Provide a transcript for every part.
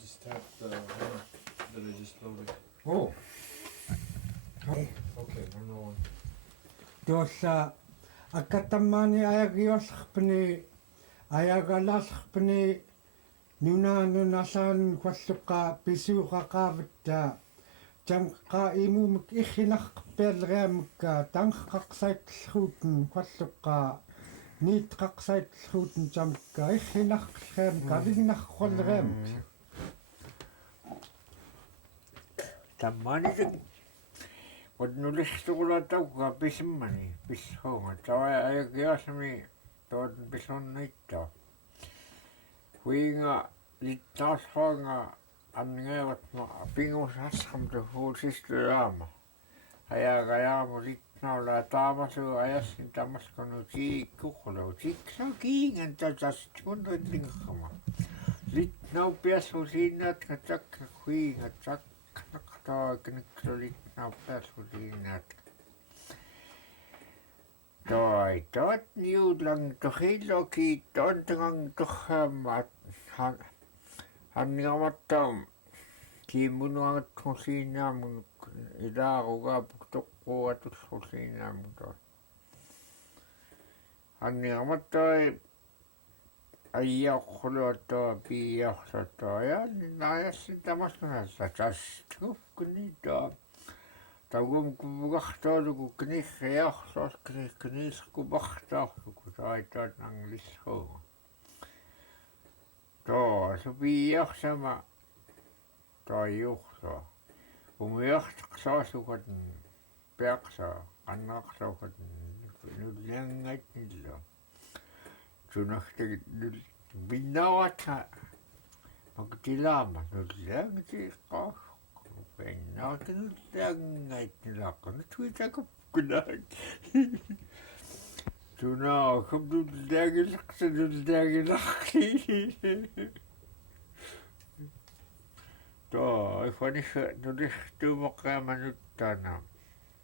just tapped the one that I just loaded. Oh. Okay, I know one. Tuossa akatamani ayagiosqpni ayagalasqpni nunaanunasaan kwalluqa pisuuqaqaavatta tanqa imumik illinarqippialeriamukka tanqqaqsaitlluuten kwalluqa niitqaqsaitlluuten tamukka illinarqilleriamukka avignarqolleriamuk Tammani Odnulistugulataukka pisimmani pissuunga tawa ayagiasmi toon pisonnaitta huinga littaashoanga angeevatma pingusasqam tuhuusistuyaama ayagayaamu litnaula taamasu ayassin tamaskunu tiikkuqulu tiksa kiingan tatastunduillinqama litnau piassu siinnatka takka huinga takka kniklulit napasuliinat toi tot niulang tohiloki tontangang tohamat hanningamattam kiimunuangat husiinaamun ilaarugaapuk toqquatullusiinaamun toi hanningamattai ayyaqquluattua piiarluttua yaannaayassi tamaskunassa tastukkunnitaa tagum kuvugartoolugu kinirriarlor kiniiskupartaarlugu taitaat anglissuuga too supiiarsama taajurlua umiartaqsaasukat peaqsaa qannaarluukat nulliangaitnillu tunartagit nul binnaawatha makutilaama nulliangatiiqqaar pennaartinulliangaitnilaqqanut huitakupkunaak tunaakum nulliangileqsanulliangilarli too ifanisha nulirtuumeqqaamanuttaana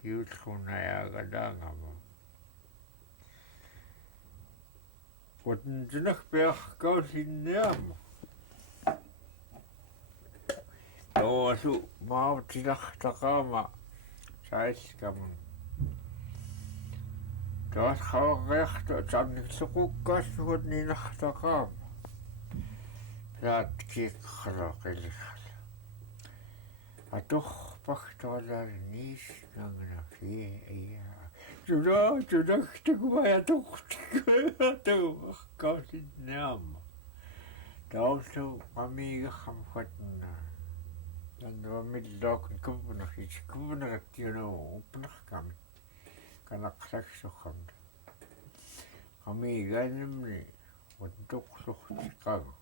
kiullrunayaagalaangama watntinarpiarkausinniaama toosu maavtilartaqaama saiskamun taas qavariartu tarnikluqukkaassugut ninartaqaama plaat kiiqqaloqilirrala atorpartoalaali niisnangnafi iyaa tunaktakumaatortikausinniaama taullu qamiigerramfatna tannuamillookun kuvuneritiunu uppunerkamit kanaqsaksorramta qamiigaanimni wattuqlurtiqaga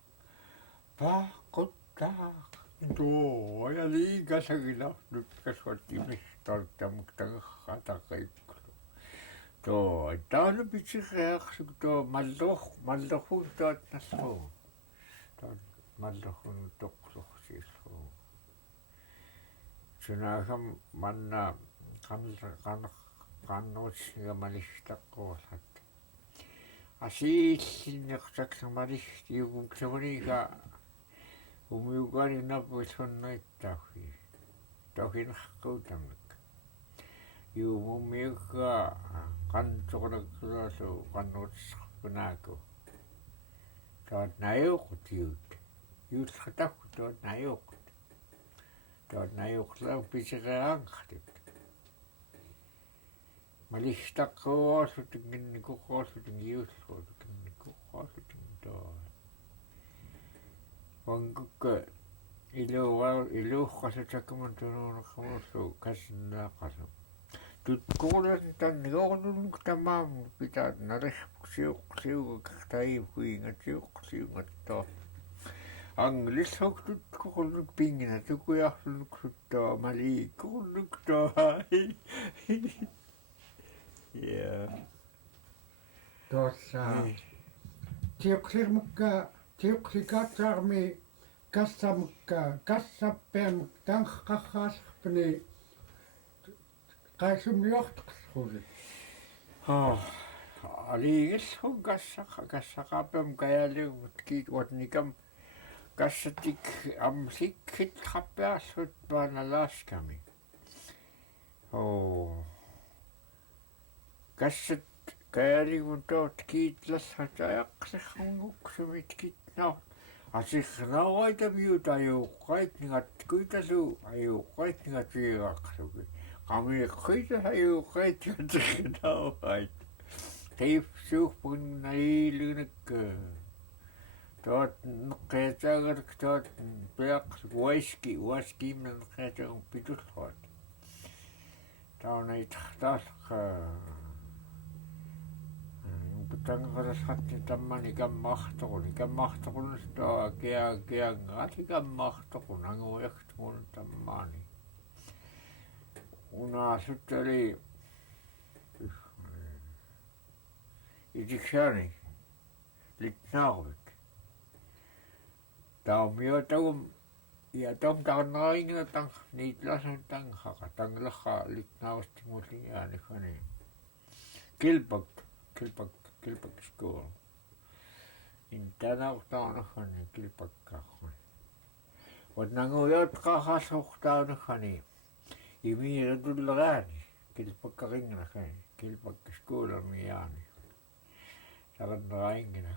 paaqquttaaq too ayaliigasagilarnut kaswattimistartamuk tagerrataqaikkulu too taalu pitsirriaqsuk too mallorfun taatnarruu taat mallorfun toqlursiirruu sunaagam manna qannerutsingamalistaqquarlat asiillinneqtaksamalistиугумтаманига умиугаани напуссуннaittaafi тохинерқутамак юумумиуга qantoqunakkulaasu qannerutissaqpunaaku taat nаюuqutiut юуллатақку таат наюуқут таат наюуқлаа писераангартут малистаққуаасут гинникуққуасут гиуллуут гинникуққуасут таа вангукка илууққасатаккуман тунуунеққамуссу кассиннааққасу туткуулат танниорнуллук тамааму питаат налерпуксиуқсиуга картаивкуингатсиуқсиунгаттаа англисхоктут курлук пингина тукуярлулук суттаа маликкурлук таа я tuossa tiuqlirmukka kassappeamuk tanqqarraasqpni qaisummiorteqsrulit aliigillun kassaqappam kayaliugut kiit watnikam kassatik sikit khappearsut paanalaaskami kassat kaaligun toot kiitlassataaqserrunguksumit kitnaa asirnaoitaviut ajuuqqaitningat kuitalu ajuuqqaitningat viiqaqsugi qamiiqqita ajuuqqaitningatirnaoqait qiifsuuqpun nailunak toot neqqeetaagalak toot peaqsuk uaskiimna neqqeetaagun pitullruat taunaitartaalqa Tangalasatti tammani kammartoqunus toa keangaati kammartoqun anguiaqtugun tammani unaasuttali itiksani litnaarvik taumiootagum ja tom tarneraingina tang niitlasan tanghaqa tanglaqa litnaarustingulligaani khani kilpakskool intanaartaanahani kilpakkaarrani watnanguyaatqaarraalluqtaanahani imiilatullerani kilpakkaringnakani kilpakskoolamiaani saranneraingina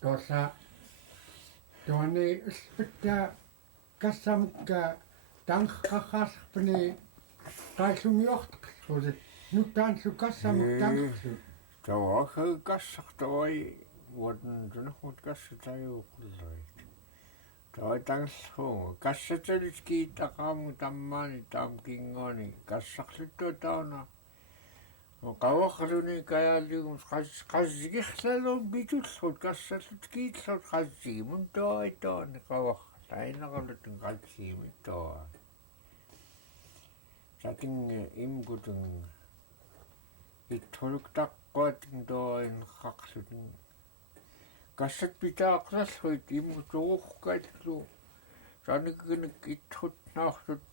Tuossa tuonne spittaa kassamukka tankkaasarpani kaisumiortqsuusit nuttaansu kassamuk tanksu Tawaka kassartawai watantunahmut kassatajuuqullerit tawai tangslluunga kassatalit kiittaqaamu tammaani taam kingooni kassarluttua tauna qawaqluni kayaalligum qassigiqlalum pitullrut kassallut kiitlut qassigimun toai toani qawaqla ainaqalutun qassigimit toa sating imgutun ittuluktaqqatin toin qaqlutin kassat pitaaqlalluit imguturuqqaillu sanikkinik ittutnaarlut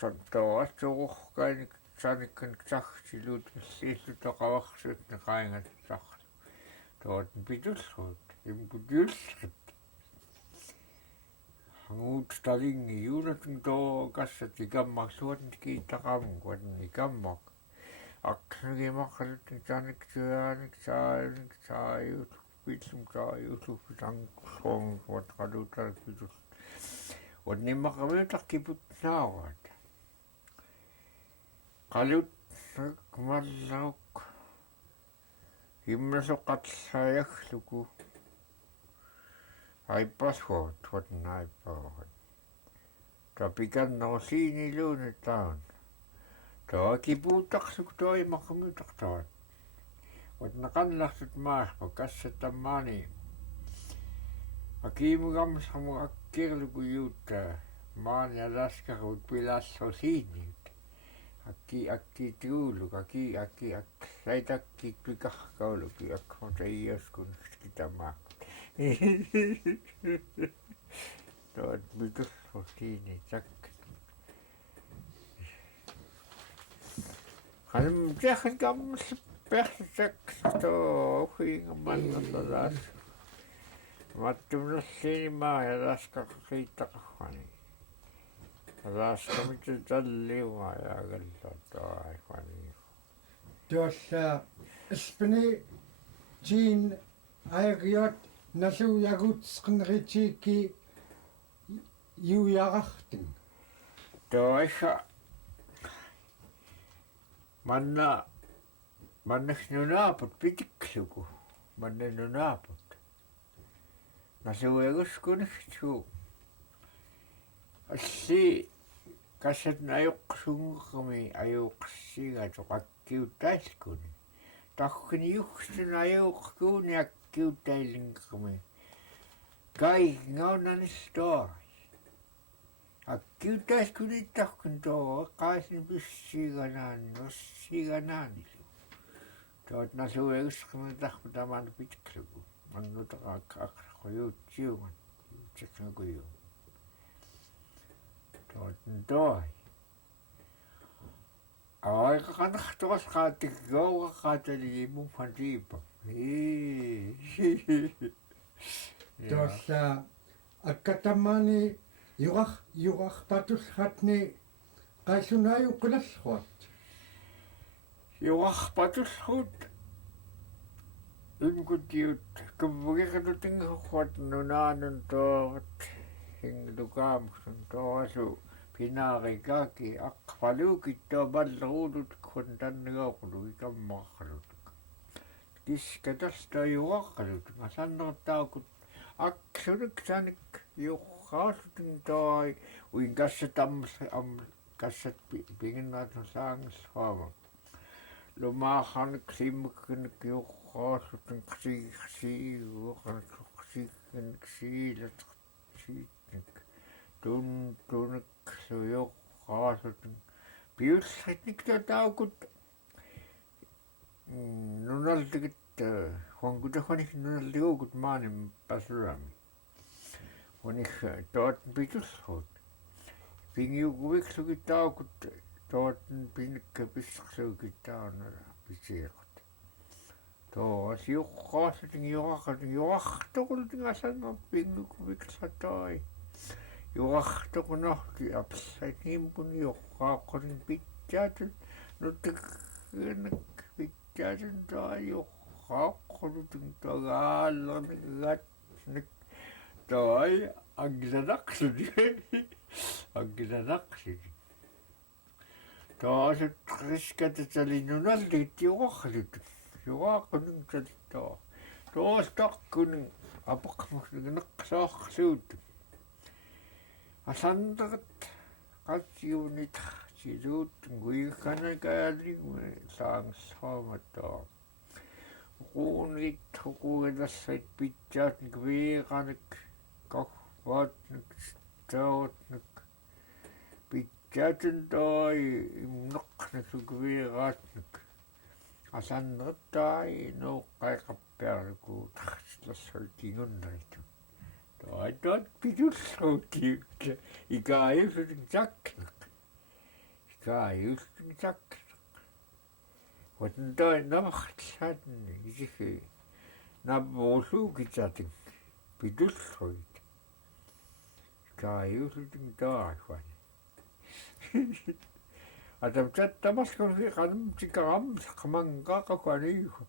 sattoassuruqqainik sanikkan sarsilut illiillutoqavarsuut neqaingat sarlu toot pitullrut imgutiullrit hanguut stalingi juulatun too kassat ikammarluatn kiittaqaamun watn ikammak aqsnagimaqalutun saniksuaanik saayut pillum saayutu pitangsorn watqaluutarak pitull watnimmaqaviutaqkiputnaaruat qalut mallauk himmasoqatlaajaggluku aipassuat watnaipparuat tapikannersiiniluuni taun toa kipuuttaqsuk toimaqamiutaqtavat watnaqanlarsut maaspa kassattammaani akiimugamsamu akkirluku juutta maani alaskarut pilaallersiiniut akkiitiuluk saitakkiikpikarkauluki akkmutaiaskun kitamaakut toot pitullrutiini takk qanam tiarran kammallu persak toohuingamannallalaas mattumnerliini maajalaskaqqiittaqarrani alaaskamita talliumaajaagalluataaiqani tuossa spini tiin aeriot nasuujagutsqinritiikki juujarartin toissa mannaknunaaput pitikluku mannanunaaput nasuujaguskunigtu alli kassatna ajuqqsungermi ajuqqsigatoqakkiuttaaskuni tarkini juxtuna ajuqqkuuni akkiuttaillingermi kai ngaunaniltoa akkiuttaaskuniittarkun too qaasin pissiiganaani nersiiganaanilu toot nasuujagusqernitarpu tamaanu pitikluku mannutaqaaqaqqujuutsiuman yuutsaqnakuyu toot toai Aika kanahtuas kaatikkaua kaataliimum fantiipa. Tuossa akkatamani juqarpatusratni qaisunaayuqqulasruat. Juqarpatusrut imkutiut kavvugirlutingerruat nunaanun toorat hinglukaamuksun toorasu pinaarikaaki aqqaluukittua balleruulut kuntannigoqulu ikammaaqalut kiskatas juqaqqalut masannertaakut aksunik sanik juqqaasutin tooi uin kassat kassat pinginnaatnusaangisraava lumaaxanik simmukkinik juqqaasutin qsiiguqanik siilatqsiitnik tuntunik sujuqqaasutin piullritnik tataakut nunaltikit huankutaqanik nunaltiguukut maanim pasulami huanik toot pitullrut pingiukuvikslukitaakut tootin pinikka pissqsuukitaanala pisiiqut toas juqqaasutin juqartoqulutin asanga pingukuviksataai juqartoqunorti apssakiimpun juqqaaqqulin pitsaatun nuttikkinak pitsaatun taa juqqaaqqulutin tagaallernik gatnik taai aglanaqsuni taasut riskatasalinunallit juqarlut juqaaqqunun talittaa toostaqkunin apaqmusneqsaarsuut asanderet qatsiunit siluut guikanakaaligu saangssaamattaa uunit hukuilassait pitsaatnik viiqanik qorvaatnik taotnik pitsaatun taai imneqnik sukuviiraatnik asanderet taai nuuqqaiqappiarlukuut lassaltingunnarit taat pitullruutiut ikaayullutin sakkiq watan taai namartsaatni isigi nabbuulluukitsatin pitullruit ikaayullutin taarwan atam tattamaskulgi qanum tikaram qamanqaqaqaniigu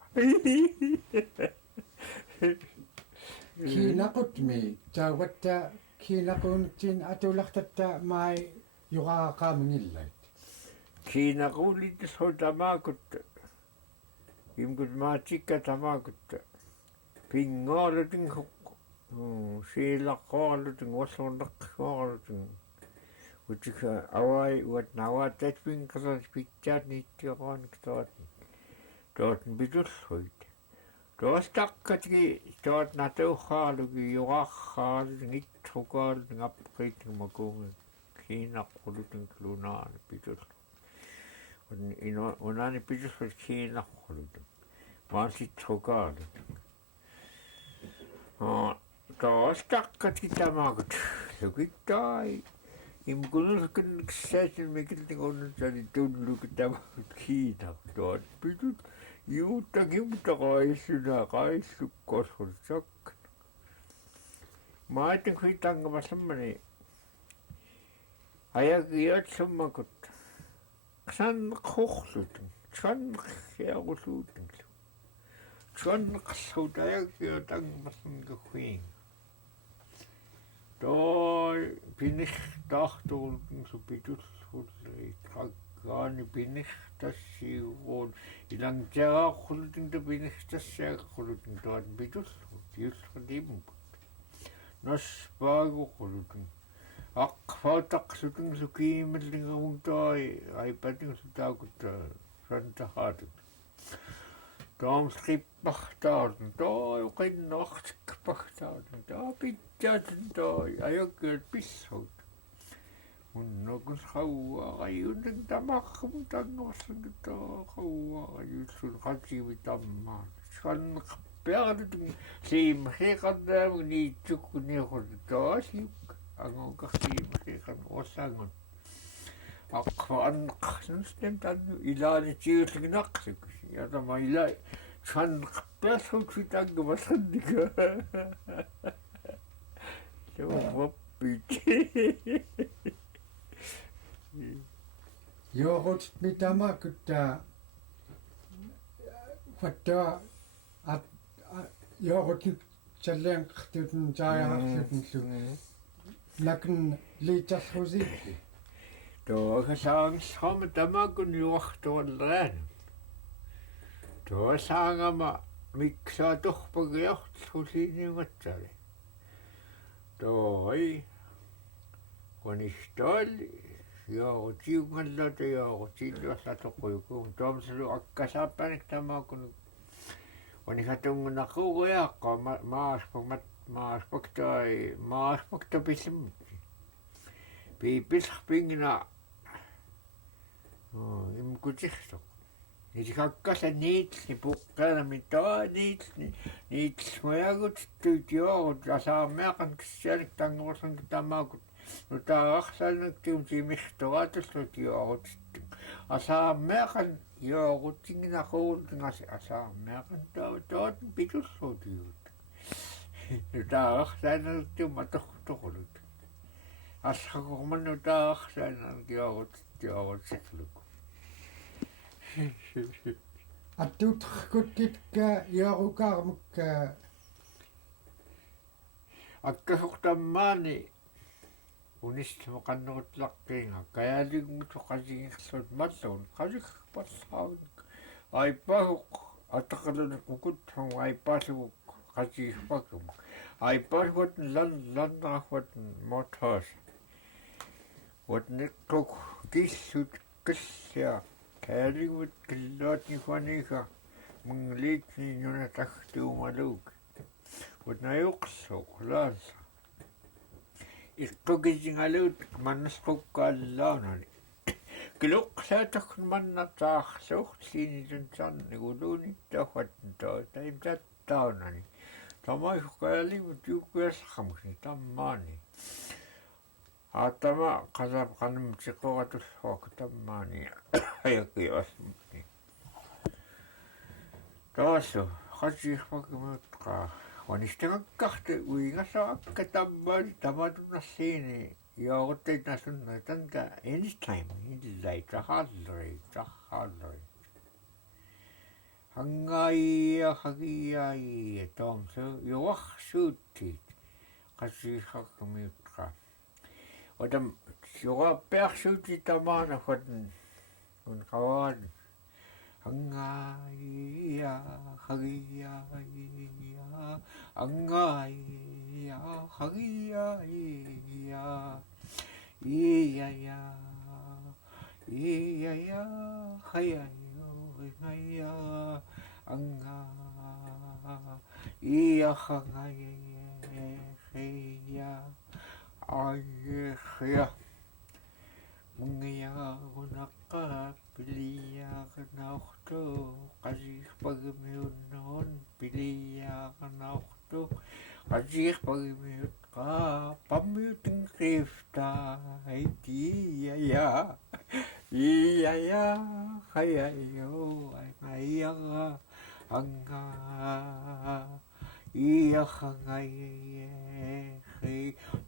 Kiinaqutmi taawatta kiinaquunitsin atulartatta maai juqaraqaamingillait. kiinaquulitisru tamaakut imkut maatikka tamaakut pinngoorutin siilaqqoorlutin wassuurneqqoorlutin utika awai uatnawaatat pinqasas pitsaat niittioqaanik tootin pitullruit toostaqkatigi toot natuuxaalugi juqarraalutin ittrukaalutin apqiitin makuungi kiinaqqulutin lunaani pitullru unaani pitullrut kiinaqqulutin maasittrukaalutin toostaqkatigi tamaakut lukittai imkunulkinniksaatin mikiltinguunnutani tullukitamakut kiinaq toot pitut juuttagimtaqaissuna qaissukkorsursakk maatin huitangamassammani ayagiatsummakut qsanneqhurlutin qsanneqiarulluutinlu qsanneqsrut ayagiatangamassangahuin toi pinirtaarturutin supitullrulleri qaani pinirtassiuruun ilangtiaraaqqulitin pinirtassiaqqulitin toat pitullrut piullrutiimput naspaaguqqulitin aqqfautaqsutin sukiimallingerum taai aipatin sutaakut santahaatut taamsqippartaarun taai qinnaartikpartaarun taa pitsaatun taai ajakkiat pissrut unnakun qauaaqayuutin tamarrum tanngorsungitaa qauaaqayulsun qatsivitammaat sanneqarpiarlutin siimriqarnaamuk niitsukuniqut taasiuk angonqarsiimriqan orsangun аққаннақсанстен танну илаалитиуллигнақсук ятама ила чаннеқпиассуутситаангамасанника лууппит Jorut mitama kutta fatta at jorut challen qtutun taayarlutun lakin liitarlusi тоогасаангсхама тамаакун юартуаллаана тоосаангама миксааторпагиартхулиниугатсали той конистолли яорутиунгаллата яорутииллуарлатоқуйукуум тоомсалу аккасааппаник тамаакун онихатунгунақугуяаққа maaspaktapissimut piipillerpingina imkutirsoq nitikakkalla niitli puqqaanami taa niitlismayaagutittuit juorut asaarmeaqan kissialik tanngorsan tamaakut nutaararsaanaktium timirtoraatullut juorutittu asaarmeaqan juoruttinginaquultingas asaarmeaqan toot pitulluutigut nutaararsaanaktium atortorulut ассакорманнутаарсаанаа киорутсиклук аттуутэркуттитка иарукаармукка аккахортаммаани унистмоқаннерутларпиинга каялигмутоқасигирлут маллуун қалигпарлаавик айпагоқ атақалунак мукутхун айпаалугук қасигиппакум айпаалугут ланнерафут мотоос watnikuk kissut qissia kaaligут killootinifaniga mungliitni nunatagtuumaluuk watnayuqsuq laasa iqqukisigaluut mannasqukkaallaunani kiluqqsaataq mannataarsuuqsiinitun tahuattaa taimtattaunani tamaiqaaligут yuukuassaqamusni tammaani атама қазап қаным сиқоратуллуак таммаани аякиасмутни таасу хасиихмакмутқа ванистагаккарти уингасаакка таммаали таматунарсиини яоруттай насунна танка anytime иллай тахааллери хангаия хагияи таамсу юарсуутtiit қасиихакмиутқа Odam sura persuti tamana fadn un kawan angaya hagiya angaya hagiya iya ya haya ngaya anga iya hangaya Ayya mungiyagunaqqa piliyaaqnaortu qasiirpagimiunnerun piliyaaqnaortu qasiirpagimiutqa pammiutinqifta aitiya hayayo ayyaga anga iyakhangayye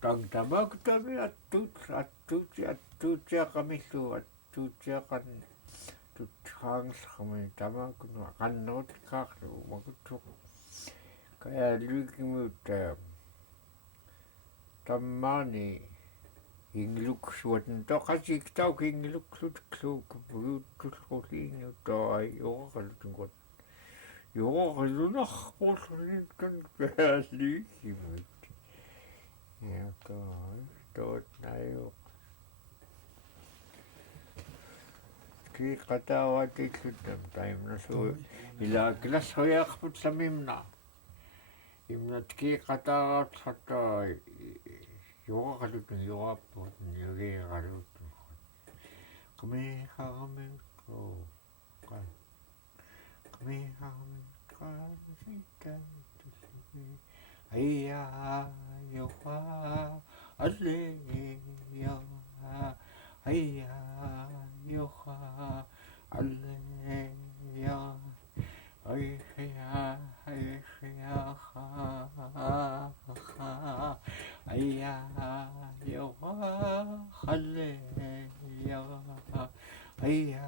tangtamakutami attuutiaqamillu attuutiaqan tuthaangssaqami tamakunu qannerutkaarlu makuttuq kayaaluikimutta tammaani ingluksuatun toqasiktauki ingluksutikluukpuuttulluliinuttoai uqaqalutungot юоқилунарпуллуниттан пааллиикимут яка тоотнайо ки қатааватиллутам таймнасуу ила классояарпут самимна имнат ки қатаараатсаттаа юоқалутун юааппут югеералуттун камехарамеко қан Ayya yoha alleya ayya يخا عليا أيخيا أيخيا خا أيا يخا عليا أيا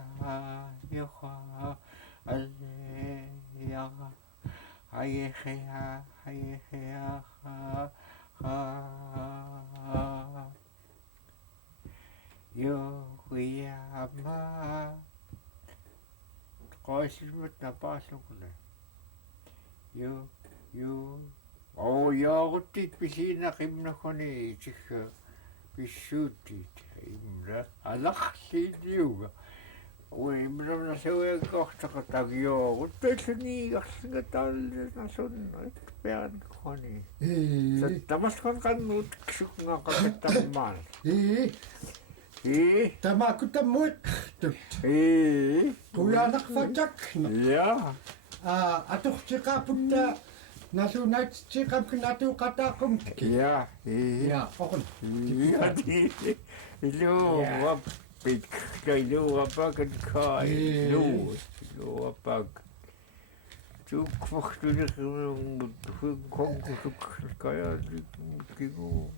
يخا عليا أيخيا أيخيا خا يا ما قايس المتنا باسو كله يو أو يا غتيت بسينا قمنا خوني تخ بشوتي إمرا ألخسي ديوغا وإمرا نسوي كوختك تاجيو غتيتني أخسنا تال نسون بيان خوني تمسكن كان نتكشكنا كتمال Tämä kun tämä muikkut. Kujanak fajakna. Ja. Atuh cikaputta nasu nait cikapkin atu katakumtki. Ja. Ja, okon. Ja, lu wapik, lu wapakan kai, lu wapak. Tuk waktu ni kong tuk kaya kiku.